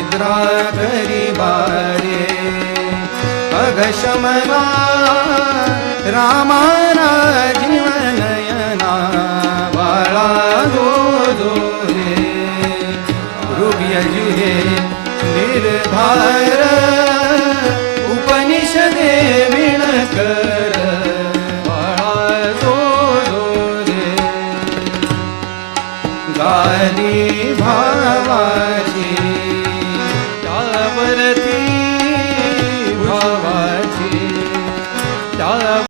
निद्रा करी बारे। अघशमना रामा जीवनयना बाळा गो दो जुहे निर्धार उपनिषदे विणकर बाळा दो दोरे गाली भावा 得了。